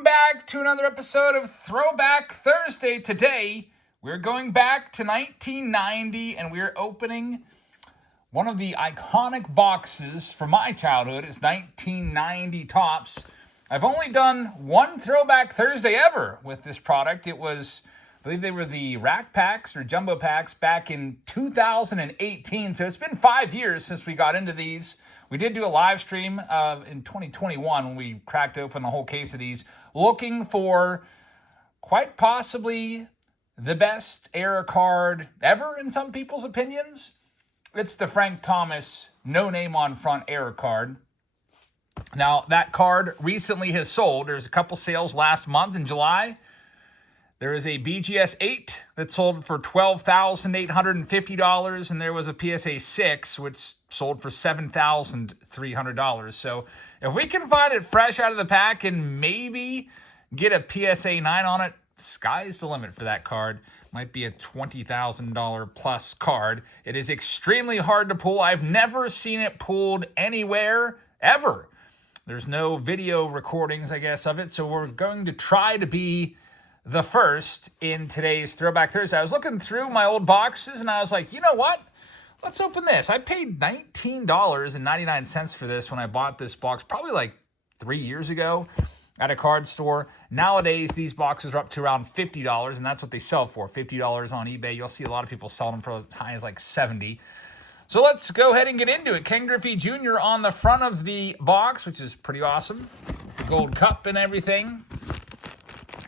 Welcome back to another episode of Throwback Thursday. Today, we're going back to 1990 and we're opening one of the iconic boxes from my childhood. It's 1990 Topps. I've only done one Throwback Thursday ever with this product. It was, I believe they were the rack packs or jumbo packs back in 2018. So it's been 5 years since we got into these. We did do a live stream in 2021 when we cracked open the whole case of these, looking for quite possibly the best error card ever in some people's opinions. It's the Frank Thomas no name on front error card. Now, that card recently has sold. There's a couple sales last month in July. There is a BGS 8 that sold for $12,850, and there was a PSA 6, which sold for $7,300. So if we can find it fresh out of the pack and maybe get a PSA 9 on it, sky's the limit for that card. Might be a $20,000 plus card. It is extremely hard to pull. I've never seen it pulled anywhere, ever. There's no video recordings, I guess, of it. So we're going to try to be the first in today's Throwback Thursday. I was looking through my old boxes and I was like, you know what? Let's open this. I paid $19.99 for this when I bought this box probably like 3 years ago at a card store. Nowadays, these boxes are up to around $50, and that's what they sell for, $50 on eBay. You'll see a lot of people selling them for as high as like $70. So let's go ahead and get into it. Ken Griffey Jr. on the front of the box, which is pretty awesome. The gold cup and everything.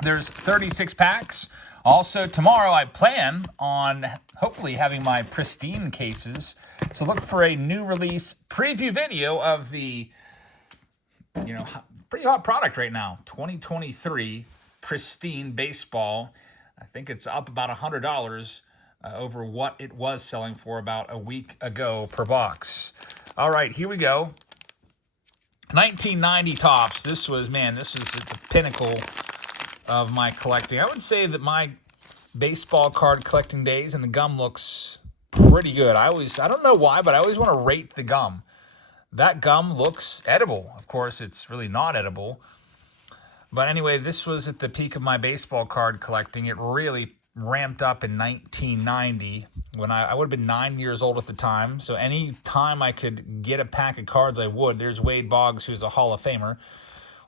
There's 36 packs. Also, tomorrow I plan on hopefully having my pristine cases. So look for a new release preview video of the, pretty hot product right now. 2023 pristine baseball. I think it's up about $100 over what it was selling for about a week ago per box. All right, here we go. 1990 Topps. This was the pinnacle of my collecting. I would say that my baseball card collecting days and the gum looks pretty good. I don't know why, but I always want to rate the gum. That gum looks edible. Of course, it's really not edible. But anyway, this was at the peak of my baseball card collecting. It really ramped up in 1990 when I would have been 9 years old at the time. So any time I could get a pack of cards, I would. There's Wade Boggs, who's a Hall of Famer.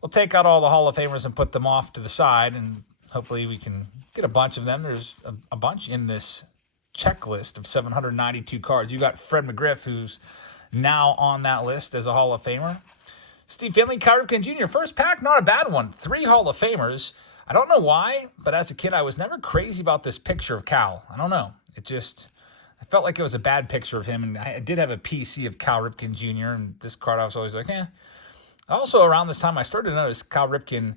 We'll take out all the Hall of Famers and put them off to the side, and hopefully we can get a bunch of them. There's a bunch in this checklist of 792 cards. You got Fred McGriff, who's now on that list as a Hall of Famer. Steve Finley, Cal Ripken Jr., first pack, not a bad one. 3 Hall of Famers. I don't know why, but as a kid, I was never crazy about this picture of Cal. I don't know. I felt like it was a bad picture of him, and I did have a PC of Cal Ripken Jr., and this card I was always like, Also, around this time, I started to notice Cal Ripken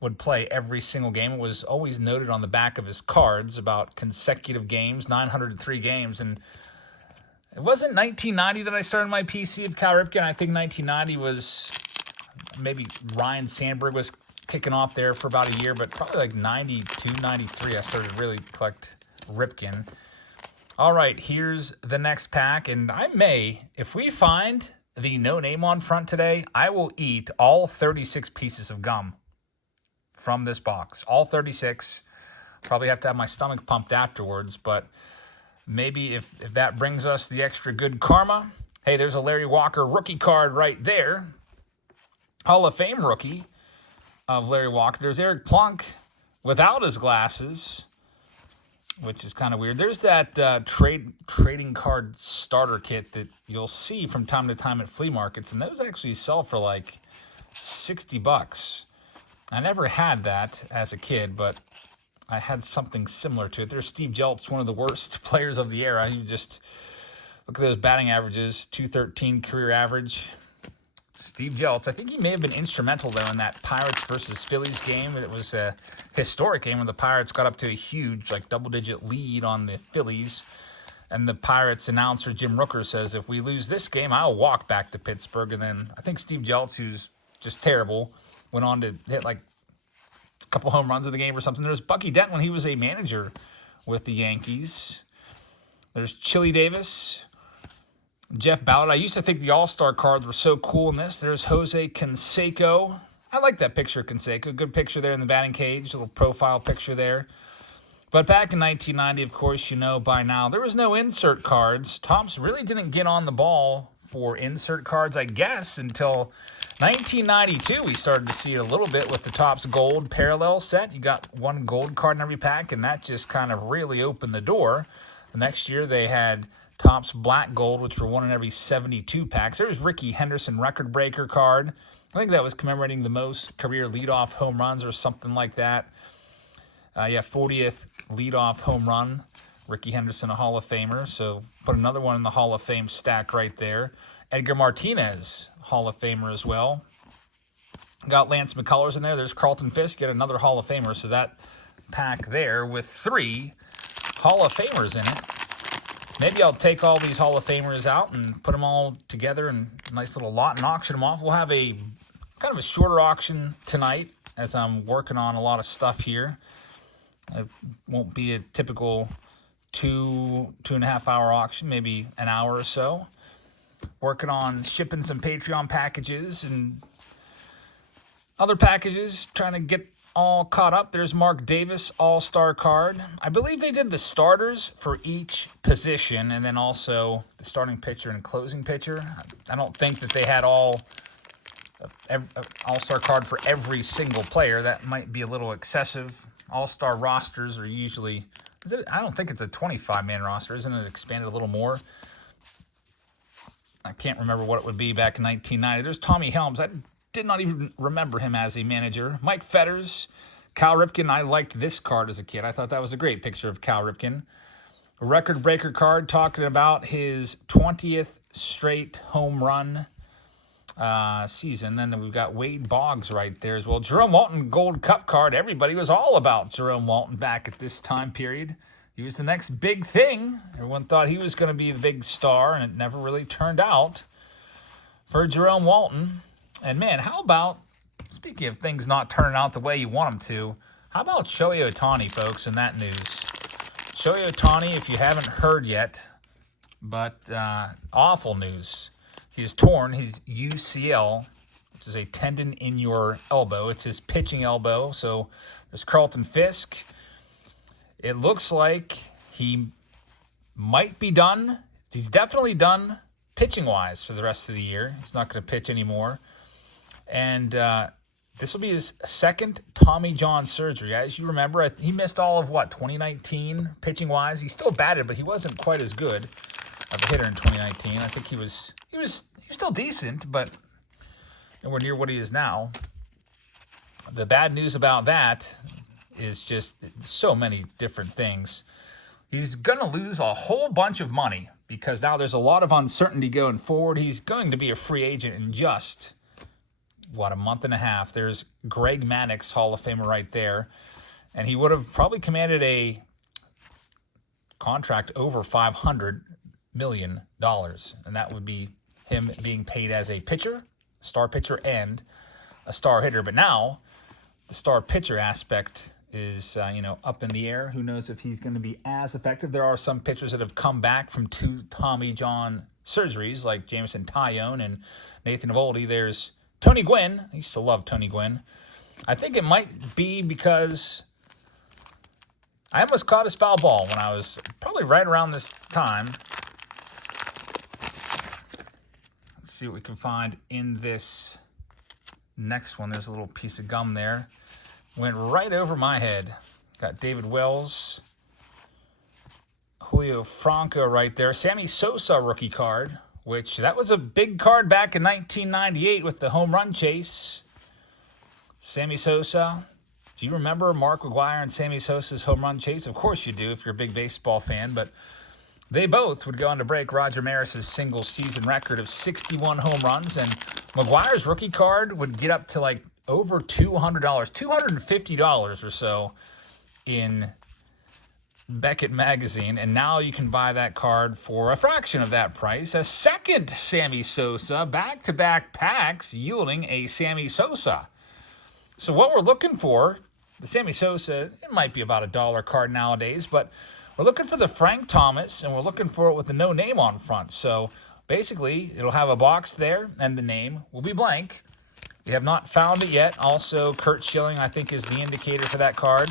would play every single game. It was always noted on the back of his cards about consecutive games, 903 games. And it wasn't 1990 that I started my PC of Cal Ripken. I think 1990 was maybe Ryan Sandberg was kicking off there for about a year, but probably like 92, 93, I started to really collect Ripken. All right, here's the next pack. And I may, if we find the no name on front today, I will eat all 36 pieces of gum from this box. All 36. Probably have to have my stomach pumped afterwards, but maybe if that brings us the extra good karma. Hey, there's a Larry Walker rookie card right there. Hall of Fame rookie of Larry Walker. There's Eric Plunk without his glasses, which is kind of weird. There's that trading card starter kit that you'll see from time to time at flea markets, and those actually sell for like $60. I never had that as a kid, but I had something similar to it. There's Steve Jeltz, one of the worst players of the era. You just look at those batting averages, 213 career average. Steve Jeltz, I think he may have been instrumental, though, in that Pirates versus Phillies game. It was a historic game where the Pirates got up to a huge, like, double-digit lead on the Phillies. And the Pirates announcer, Jim Rooker, says, if we lose this game, I'll walk back to Pittsburgh. And then I think Steve Jeltz, who's just terrible, went on to hit, like, a couple home runs in the game or something. There's Bucky Dent when he was a manager with the Yankees. There's Chili Davis. Jeff Ballard. I used to think the All-Star cards were so cool in this. There's Jose Canseco I like that picture, Canseco. Good picture there in the batting cage, a little profile picture there. But back in 1990, of course, you know by now, there was no insert cards. Topps really didn't get on the ball for insert cards, I guess, until 1992. We started to see it a little bit with the Topps Gold parallel set. You got one gold card in every pack, and that just kind of really opened the door. The next year, they had Topps Black Gold, which were one in every 72 packs. There's Ricky Henderson record breaker card. I think that was commemorating the most career leadoff home runs or something like that. 40th leadoff home run. Ricky Henderson, a Hall of Famer. So put another one in the Hall of Fame stack right there. Edgar Martinez, Hall of Famer as well. Got Lance McCullers in there. There's Carlton Fisk, get another Hall of Famer. So that pack there with 3 Hall of Famers in it. Maybe I'll take all these Hall of Famers out and put them all together in a nice little lot and auction them off. We'll have a kind of a shorter auction tonight as I'm working on a lot of stuff here. It won't be a typical 2.5 hour auction, maybe an hour or so. Working on shipping some Patreon packages and other packages, trying to get all caught up. There's Mark Davis All-Star card. I believe they did the starters for each position and then also the starting pitcher and closing pitcher. I don't think that they had All-Star card for every single player. That might be a little excessive. All-Star rosters are usually, I don't think it's a 25-man roster. Isn't it expanded a little more? I can't remember what it would be back in 1990. There's Tommy Helms. I did not even remember him as a manager. Mike Fetters, Cal Ripken. I liked this card as a kid. I thought that was a great picture of Cal Ripken. A record breaker card talking about his 20th straight home run season. Then we've got Wade Boggs right there as well. Jerome Walton Gold Cup card. Everybody was all about Jerome Walton back at this time period. He was the next big thing. Everyone thought he was going to be the big star, and it never really turned out for Jerome Walton. And man, how about, speaking of things not turning out the way you want them to, how about Shohei Ohtani, folks, in that news? Shohei Ohtani, if you haven't heard yet, but awful news. He has torn his UCL, which is a tendon in your elbow. It's his pitching elbow. So there's Carlton Fisk. It looks like he might be done. He's definitely done pitching-wise for the rest of the year. He's not going to pitch anymore. And this will be his second Tommy John surgery. As you remember, he missed all of, 2019 pitching-wise. He still batted, but he wasn't quite as good of a hitter in 2019. I think he was still decent, but nowhere near what he is now. The bad news about that is just so many different things. He's going to lose a whole bunch of money because now there's a lot of uncertainty going forward. He's going to be a free agent in just, a month and a half. There's Greg Maddux, Hall of Famer right there. And he would have probably commanded a contract over $500 million. And that would be him being paid as a pitcher, star pitcher, and a star hitter. But now the star pitcher aspect is, up in the air. Who knows if he's going to be as effective. There are some pitchers that have come back from 2 Tommy John surgeries, like Jameson Taillon and Nathan Eovaldi. There's Tony Gwynn. I used to love Tony Gwynn. I think it might be because I almost caught his foul ball when I was probably right around this time. Let's see what we can find in this next one. There's a little piece of gum there. Went right over my head. Got David Wells, Julio Franco right there. Sammy Sosa rookie card, which that was a big card back in 1998 with the home run chase. Sammy Sosa. Do you remember Mark McGwire and Sammy Sosa's home run chase? Of course you do if you're a big baseball fan, but they both would go on to break Roger Maris's single season record of 61 home runs, and McGwire's rookie card would get up to over $200, $250 or so in Beckett Magazine, and now you can buy that card for a fraction of that price. A second Sammy Sosa, back-to-back packs yielding a Sammy Sosa. So what we're looking for, the Sammy Sosa, it might be about $1 card nowadays, but we're looking for the Frank Thomas, and we're looking for it with the no name on front. So basically, it'll have a box there, and the name will be blank. you have not found it yet, also Kurt Schilling, I think, is the indicator for that card.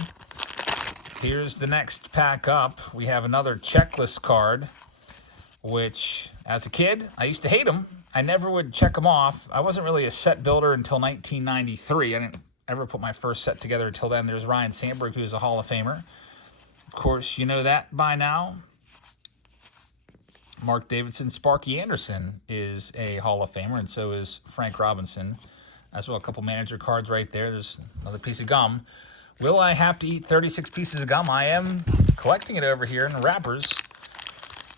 Here's the next pack up. We have another checklist card, which, as a kid, I used to hate them. I never would check them off. I wasn't really a set builder until 1993. I didn't ever put my first set together until then. There's Ryan Sandberg, who is a Hall of Famer. Of course, you know that by now. Mark Davidson, Sparky Anderson is a Hall of Famer, and so is Frank Robinson. As well, a couple manager cards right there. There's another piece of gum. Will I have to eat 36 pieces of gum? I am collecting it over here in the wrappers,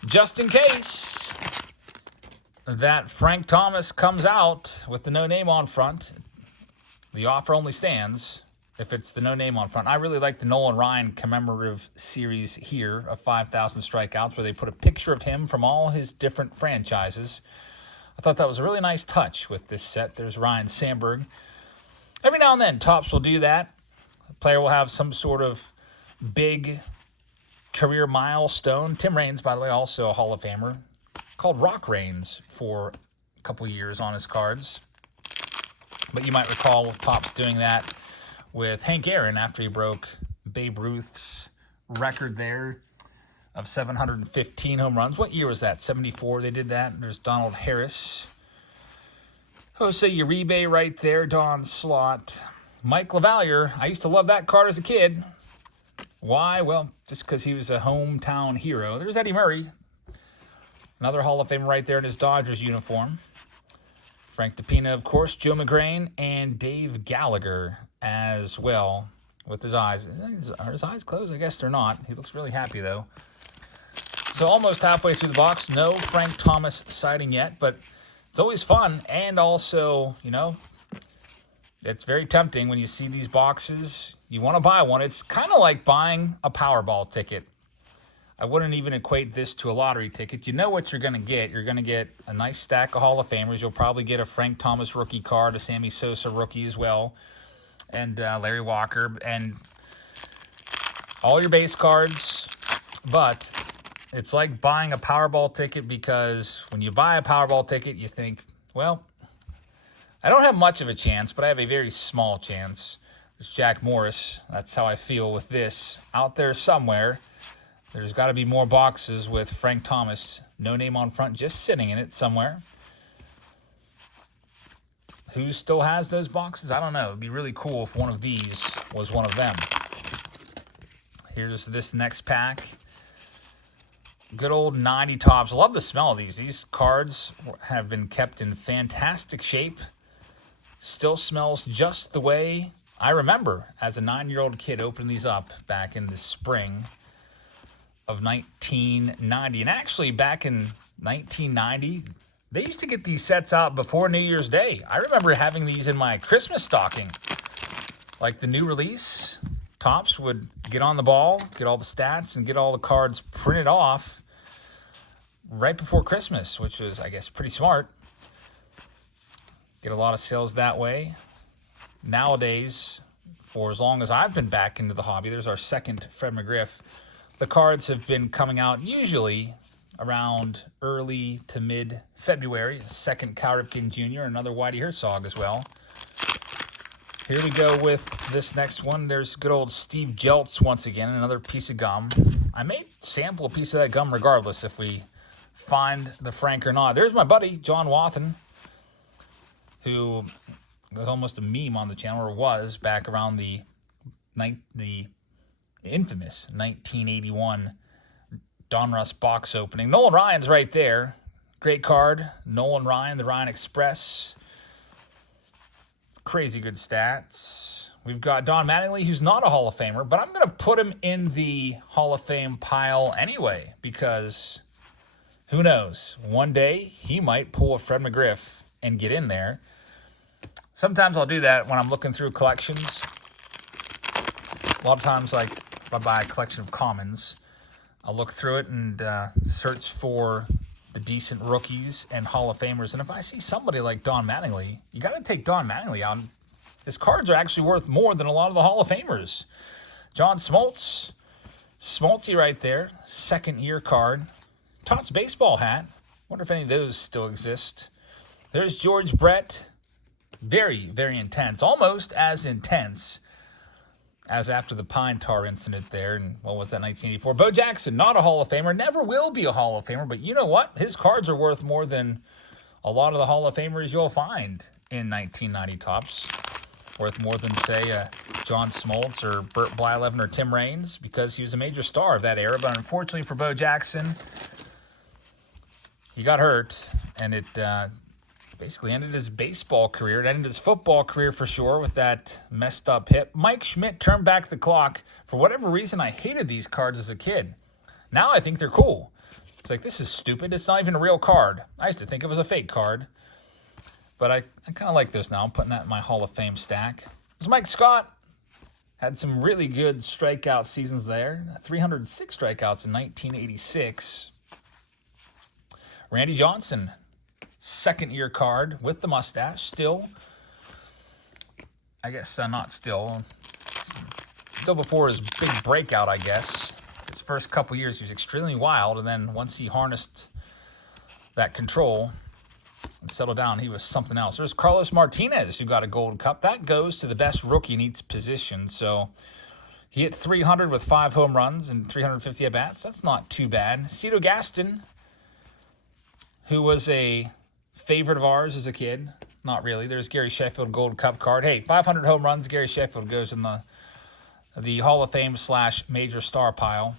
just in case that Frank Thomas comes out with the no name on front. The offer only stands if it's the no name on front. I really like the Nolan Ryan commemorative series here of 5,000 strikeouts, where they put a picture of him from all his different franchises. I thought that was a really nice touch with this set. There's Ryan Sandberg. Every now and then, Topps will do that. The player will have some sort of big career milestone. Tim Raines, by the way, also a Hall of Famer, called Rock Raines for a couple years on his cards. But you might recall Topps doing that with Hank Aaron after he broke Babe Ruth's record there of 715 home runs. What year was that? 74 they did that. There's Donald Harris. Jose Uribe right there. Don Slott. Mike LaValliere. I used to love that card as a kid. Why? Well, just because he was a hometown hero. There's Eddie Murray. Another Hall of Famer right there in his Dodgers uniform. Frank DePina, of course, Joe McGrain, and Dave Gallagher as well with his eyes. Are his eyes closed? I guess they're not. He looks really happy, though. So almost halfway through the box. No Frank Thomas sighting yet, but it's always fun. And also, you know, it's very tempting when you see these boxes. You want to buy one. It's kind of like buying a Powerball ticket. I wouldn't even equate this to a lottery ticket. You know what you're going to get. You're going to get a nice stack of Hall of Famers. You'll probably get a Frank Thomas rookie card, a Sammy Sosa rookie as well, and Larry Walker, and all your base cards. But it's like buying a Powerball ticket, because when you buy a Powerball ticket, you think, well, I don't have much of a chance, but I have a very small chance. It's Jack Morris. That's how I feel with this. Out there somewhere, there's got to be more boxes with Frank Thomas, no name on front, just sitting in it somewhere. Who still has those boxes? I don't know. It'd be really cool if one of these was one of them. Here's this next pack. Good old 90 Topps. Love the smell of these. These cards have been kept in fantastic shape. Still smells just the way I remember as a 9-year-old kid opening these up back in the spring of 1990. And actually, back in 1990, they used to get these sets out before New Year's Day. I remember having these in my Christmas stocking. Like the new release, Topps would get on the ball, get all the stats, and get all the cards printed off right before Christmas, which was, I guess, pretty smart. Get a lot of sales that way. Nowadays, for as long as I've been back into the hobby, there's our second Fred McGriff. The cards have been coming out usually around early to mid-February. Second Cal Ripken Jr., another Whitey Herzog as well. Here we go with this next one. There's good old Steve Jeltz once again, another piece of gum. I may sample a piece of that gum regardless if we find the Frank or not. There's my buddy, John Wathen, who was almost a meme on the channel, or was, back around the infamous 1981 Donruss box opening. Nolan Ryan's right there. Great card. Nolan Ryan, the Ryan Express. Crazy good stats. We've got Don Mattingly, who's not a Hall of Famer, but I'm going to put him in the Hall of Fame pile anyway, because who knows? One day he might pull a Fred McGriff and get in there. Sometimes I'll do that when I'm looking through collections. A lot of times, like, if I buy a collection of commons, I'll look through it and search for the decent rookies and Hall of Famers. And if I see somebody like Don Mattingly, you got to take Don Mattingly out. His cards are actually worth more than a lot of the Hall of Famers. John Smoltz. Smoltzy right there. Second-year card. Topps baseball hat. Wonder if any of those still exist. There's George Brett. Very, very intense. Almost as intense as after the Pine Tar incident there. And what was that, 1984? Bo Jackson, not a Hall of Famer. Never will be a Hall of Famer. But you know what? His cards are worth more than a lot of the Hall of Famers you'll find in 1990 Topps. Worth more than, say, John Smoltz or Burt Blyleven or Tim Raines, because he was a major star of that era. But unfortunately for Bo Jackson, he got hurt, and it basically ended his baseball career. It ended his football career for sure with that messed up hip. Mike Schmidt turned back the clock. For whatever reason, I hated these cards as a kid. Now I think they're cool. It's like, this is stupid. It's not even a real card. I used to think it was a fake card. But I kind of like this now. I'm putting that in my Hall of Fame stack. There's Mike Scott. Had some really good strikeout seasons there. 306 strikeouts in 1986. Randy Johnson, second-year card with the mustache. Still, I guess not still. Still before his big breakout, I guess. His first couple years, he was extremely wild. And then once he harnessed that control and settled down, he was something else. There's Carlos Martinez, who got a Gold Cup. That goes to the best rookie in each position. So he hit 300 with 5 home runs and 350 at-bats. That's not too bad. Cito Gaston, who was a favorite of ours as a kid. Not really. There's Gary Sheffield Gold Cup card. Hey, 500 home runs. Gary Sheffield goes in the Hall of Fame / major star pile.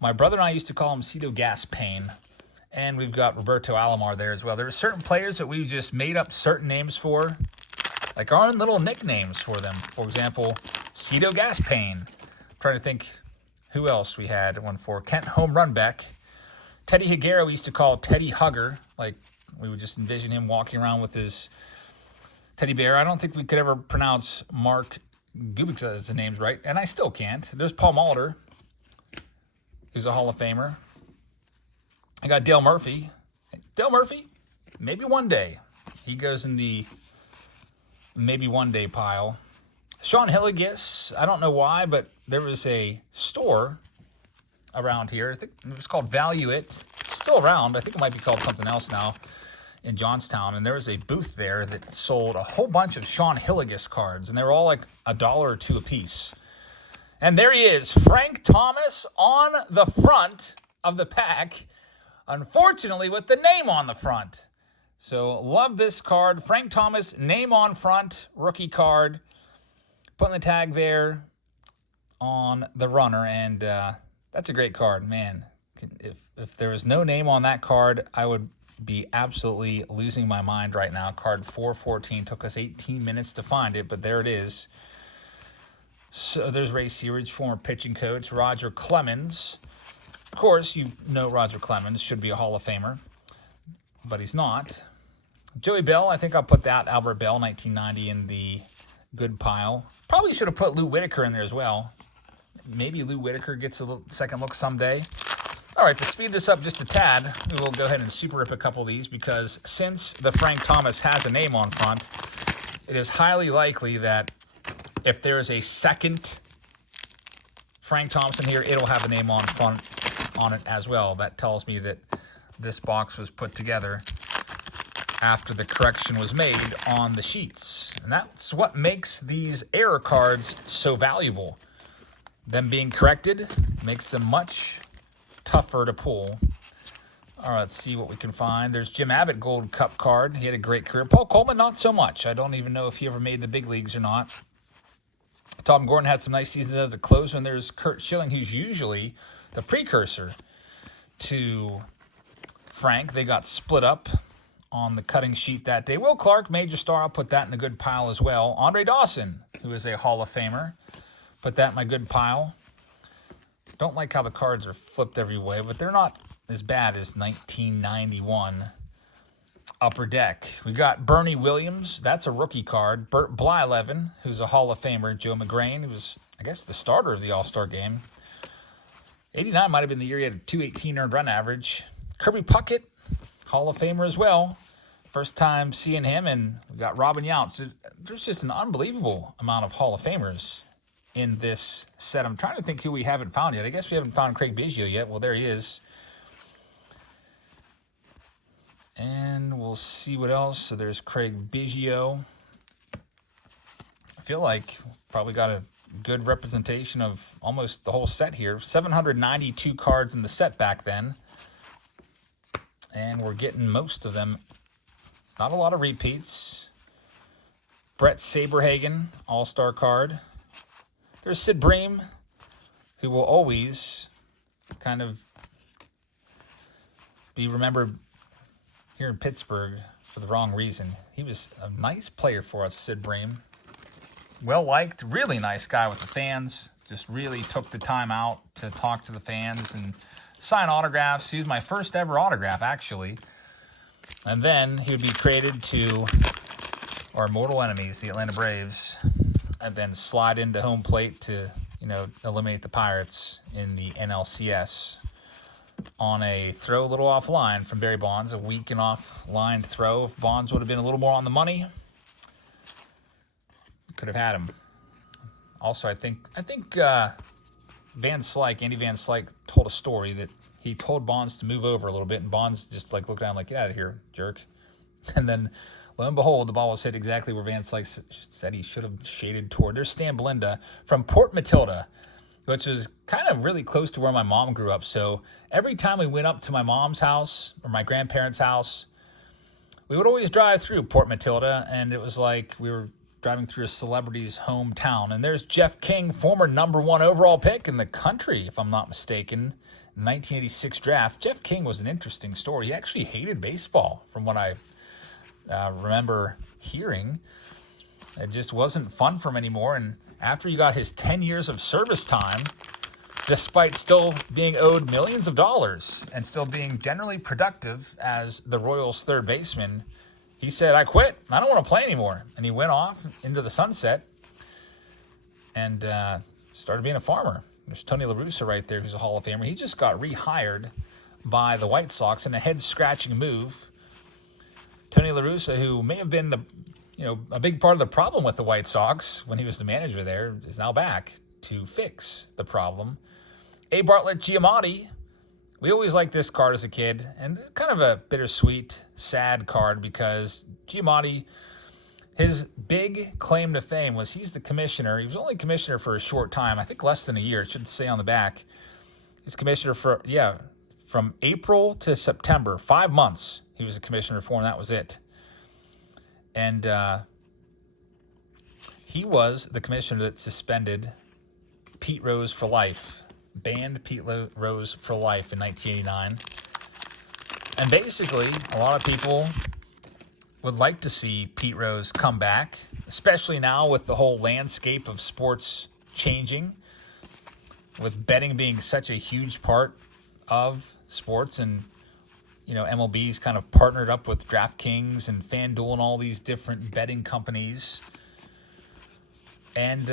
My brother and I used to call him Cito Gaspane. And we've got Roberto Alomar there as well. There are certain players that we just made up certain names for, like our own little nicknames for them. For example, Cito Gaspane. I'm trying to think who else we had one for. Kent Home Run Beck. Teddy Higuera we used to call Teddy Hugger. Like, we would just envision him walking around with his teddy bear. I don't think we could ever pronounce Mark Gubic's names right, and I still can't. There's Paul Molitor, who's a Hall of Famer. I got Dale Murphy. Dale Murphy, maybe one day. He goes in the maybe one day pile. Sean Hilligus, I don't know why, but there was a store around here. I think it was called Value It. It's still around. I think it might be called something else now in Johnstown. And there was a booth there that sold a whole bunch of Sean Hilligus cards. And they were all like $1 or $2 a piece. And there he is, Frank Thomas on the front of the pack. Unfortunately, with the name on the front. So, love this card. Frank Thomas, name on front, rookie card. Putting the tag there on the runner. And that's a great card. Man, if there was no name on that card, I would be absolutely losing my mind right now. Card 414 took us 18 minutes to find it, but there it is. So, there's Ray Searage, former pitching coach. Roger Clemens. Of course, you know Roger Clemens should be a Hall of Famer, but he's not. Joey Bell, I think I'll put that, Albert Bell, 1990, in the good pile. Probably should have put Lou Whitaker in there as well. Maybe Lou Whitaker gets a second look someday. All right, to speed this up just a tad, we will go ahead and super rip a couple of these, because since the Frank Thomas has a name on front, it is highly likely that if there is a second Frank Thompson here, it'll have a name on front on it as well. That tells me that this box was put together after the correction was made on the sheets. And that's what makes these error cards so valuable. Them being corrected makes them much tougher to pull. All right, let's see what we can find. There's Jim Abbott Gold Cup card. He had a great career. Paul Coleman, not so much. I don't even know if he ever made the big leagues or not. Tom Gordon had some nice seasons as a closer, and there's Kurt Schilling, who's usually the precursor to Frank. They got split up on the cutting sheet that day. Will Clark, major star, I'll put that in the good pile as well. Andre Dawson, who is a Hall of Famer, put that in my good pile. Don't like how the cards are flipped every way, but they're not as bad as 1991 Upper Deck. We got Bernie Williams. That's a rookie card. Burt Blyleven, who's a Hall of Famer. Joe McGrain, who was, I guess, the starter of the All-Star game. 89 might have been the year he had a 218 earned run average. Kirby Puckett, Hall of Famer as well. First time seeing him, and we got Robin Yount. There's just an unbelievable amount of Hall of Famers in this set. I'm trying to think who we haven't found yet. I guess we haven't found Craig Biggio yet. Well, there he is. And we'll see what else. So there's Craig Biggio. I feel like probably got a good representation of almost the whole set here. 792 cards in the set back then. And we're getting most of them. Not a lot of repeats. Brett Saberhagen, all-star card. There's Sid Bream, who will always kind of be remembered here in Pittsburgh for the wrong reason. He was a nice player for us, Sid Bream. Well-liked, really nice guy with the fans. Just really took the time out to talk to the fans and sign autographs. He was my first ever autograph, actually. And then he would be traded to our mortal enemies, the Atlanta Braves, and then slide into home plate to, eliminate the Pirates in the NLCS on a throw a little offline from Barry Bonds, a weak and offline throw. If Bonds would have been a little more on the money, could have had him. Also, I think Andy Van Slyke told a story that he told Bonds to move over a little bit, and Bonds just looked down get out of here, jerk. And then, lo and behold, the ball was hit exactly where Van Slyke said he should have shaded toward. There's Stan Belinda from Port Matilda, which is kind of really close to where my mom grew up. So every time we went up to my mom's house or my grandparents' house, we would always drive through Port Matilda, and it was like we were driving through a celebrity's hometown. And there's Jeff King, former #1 overall pick in the country, if I'm not mistaken, 1986 draft. Jeff King was an interesting story. He actually hated baseball, from what I remember hearing. It just wasn't fun for him anymore. And after he got his 10 years of service time, despite still being owed millions of dollars and still being generally productive as the Royals' third baseman, he said, "I quit. I don't want to play anymore." And he went off into the sunset and started being a farmer. There's Tony La Russa right there, who's a Hall of Famer. He just got rehired by the White Sox in a head-scratching move. Tony La Russa, who may have been a big part of the problem with the White Sox when he was the manager there, is now back to fix the problem. A. Bartlett Giamatti. We always liked this card as a kid, and kind of a bittersweet, sad card, because Giamatti, his big claim to fame was he's the commissioner. He was only commissioner for a short time, I think less than a year. It should say on the back. He's commissioner for, from April to September, 5 months he was a commissioner for, and that was it. And he was the commissioner that suspended Pete Rose for life. Banned Pete Rose for life in 1989. And basically, a lot of people would like to see Pete Rose come back, especially now with the whole landscape of sports changing, with betting being such a huge part of sports. And, MLB's kind of partnered up with DraftKings and FanDuel and all these different betting companies. And,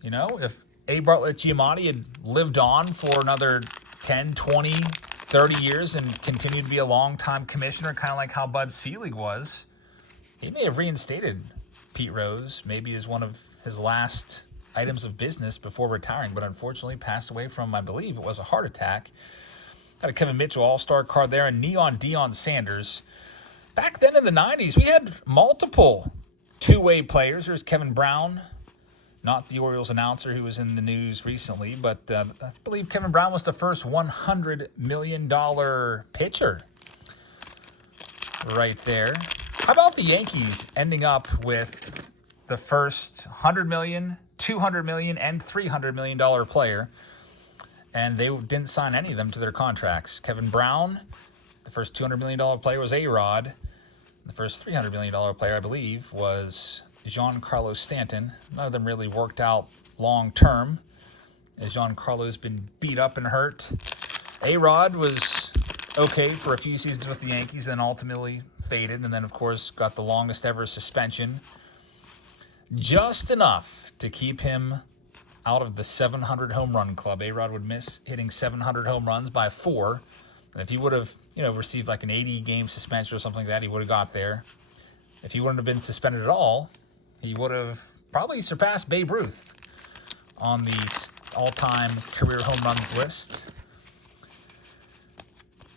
if A. Bartlett Giamatti had lived on for another 10, 20, 30 years and continued to be a long-time commissioner, kind of like how Bud Selig was, he may have reinstated Pete Rose, maybe as one of his last items of business before retiring, but unfortunately passed away from, I believe it was a heart attack. Got a Kevin Mitchell all-star card there, and Neon Deion Sanders. Back then in the 90s, we had multiple two-way players. There's Kevin Brown, not the Orioles announcer who was in the news recently, but I believe Kevin Brown was the first $100 million pitcher right there. How about the Yankees ending up with the first $100 million, $200 million, and $300 million player, and they didn't sign any of them to their contracts? Kevin Brown, the first $200 million player was A-Rod. The first $300 million player, I believe, was Giancarlo Stanton. None of them really worked out long-term, as Giancarlo's been beat up and hurt. A-Rod was okay for a few seasons with the Yankees, then ultimately faded, and then, of course, got the longest ever suspension. Just enough to keep him out of the 700 home run club. A-Rod would miss hitting 700 home runs by 4. And if he would have, received like an 80-game suspension or something like that, he would have got there. If he wouldn't have been suspended at all, he would have probably surpassed Babe Ruth on the all-time career home runs list.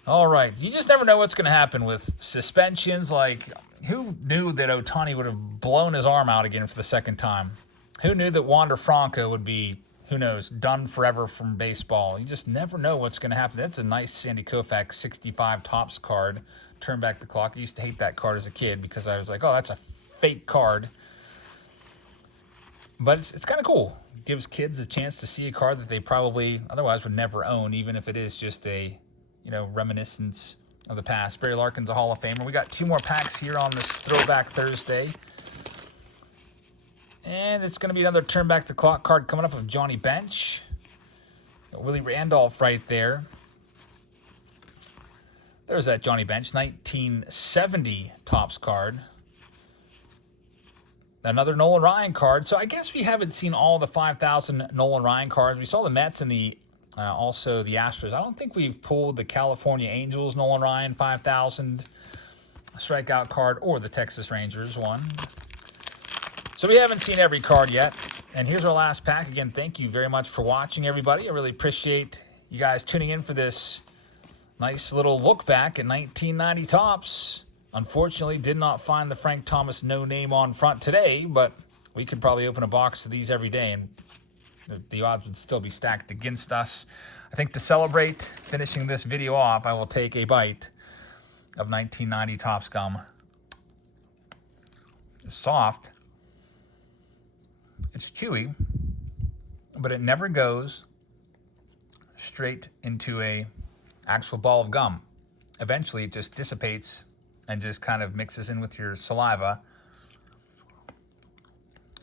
All right. You just never know what's going to happen with suspensions. Like, who knew that Ohtani would have blown his arm out again for the second time? Who knew that Wander Franco would be, who knows, done forever from baseball? You just never know what's going to happen. That's a nice Sandy Koufax 65 Topps card. Turn back the clock. I used to hate that card as a kid because I was like, oh, that's a fake card. But it's kind of cool. It gives kids a chance to see a card that they probably otherwise would never own, even if it is just a, reminiscence of the past. Barry Larkin's a Hall of Famer. We got 2 more packs here on this Throwback Thursday. And it's going to be another turn back the clock card coming up of Johnny Bench. Willie Randolph right there. There's that Johnny Bench, 1970 Topps card. Another Nolan Ryan card. So I guess we haven't seen all the 5,000 Nolan Ryan cards. We saw the Mets and also the Astros. I don't think we've pulled the California Angels Nolan Ryan 5,000 strikeout card or the Texas Rangers one. So we haven't seen every card yet. And here's our last pack. Again, thank you very much for watching, everybody. I really appreciate you guys tuning in for this nice little look back at 1990 Topps. Unfortunately, did not find the Frank Thomas no name on front today, but we could probably open a box of these every day, and the odds would still be stacked against us. I think to celebrate finishing this video off, I will take a bite of 1990 Topps gum. It's soft. It's chewy, but it never goes straight into a actual ball of gum. Eventually, it just dissipates and just kind of mixes in with your saliva.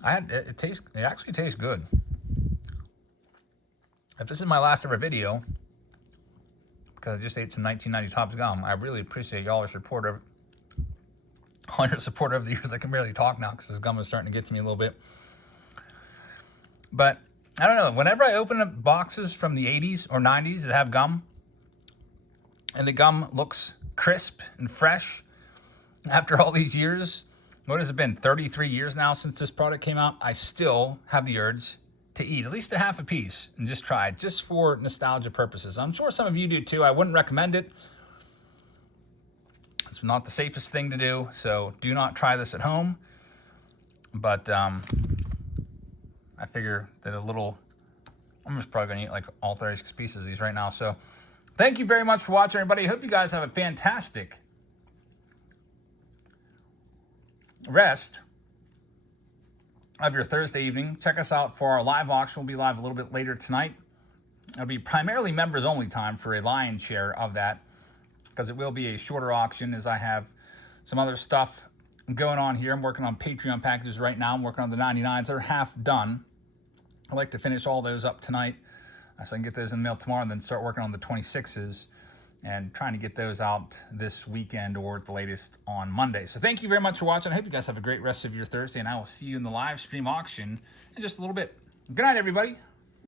It actually tastes good. If this is my last ever video, because I just ate some 1990 Topps gum, I really appreciate y'all your support over the years. I can barely talk now because this gum is starting to get to me a little bit. But I don't know, whenever I open up boxes from the 80s or 90s that have gum, and the gum looks crisp and fresh after all these years, what has it been, 33 years now since this product came out, I still have the urge to eat at least a half a piece and just try it, just for nostalgia purposes. I'm sure some of you do too. I wouldn't recommend it. It's not the safest thing to do, so do not try this at home. But I figure that I'm just probably going to eat like all 36 pieces of these right now. So thank you very much for watching, everybody. I hope you guys have a fantastic rest of your Thursday evening. Check us out for our live auction. We'll be live a little bit later tonight. It'll be primarily members only time for a lion's share of that, because it will be a shorter auction as I have some other stuff going on here. I'm working on Patreon packages right now. I'm working on the 99s. They're half done. I'd like to finish all those up tonight so I can get those in the mail tomorrow, and then start working on the 26s and trying to get those out this weekend or at the latest on Monday. So thank you very much for watching. I hope you guys have a great rest of your Thursday, and I will see you in the live stream auction in just a little bit. Good night, everybody.